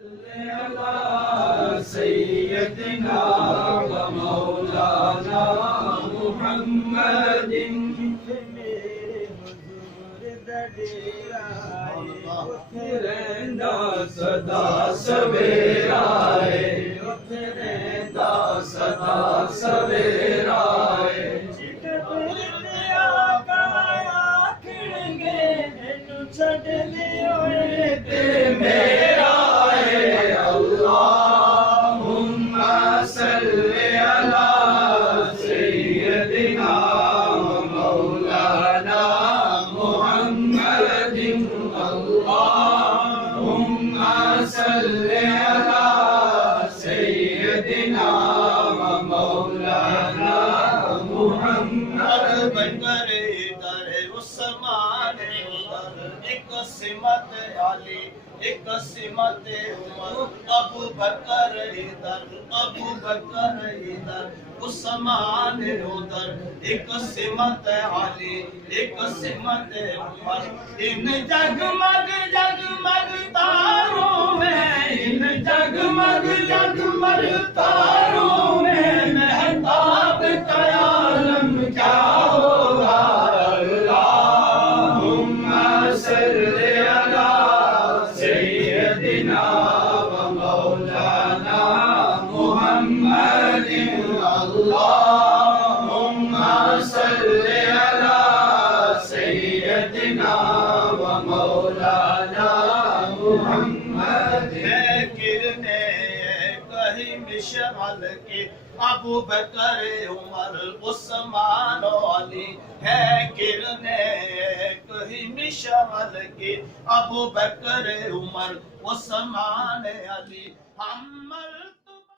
على سيدنا ومولانا محمد رہندا سدا سویرا ہے رہندا سدا سویرا ہے چھڈ لیو تے میرا ہے اللہم صلی علی سیدنا مولانا محمد اللہم صلی علی سیدنا مولانا محمد بکر در عثمان ایک سمت علی ایک سمت عمر ابو بکر ادھر عثمان ادھر ایک سمت علی ایک سمت عمر ان جگمگ جگمگ تاروں میں ان جگمگ جگمگ تاروں میں مہتاب کا عالم کیا ہوگا صلی علی سیدنا ومولانا محمد اللہم صلی علی سیدنا ومولانا محمد کرنے کہیں مشعل کے ابو بکر عمر عثمان علی ہے کرنے کہیں مشعل کے ابو بکر عمر عثمان علی ہم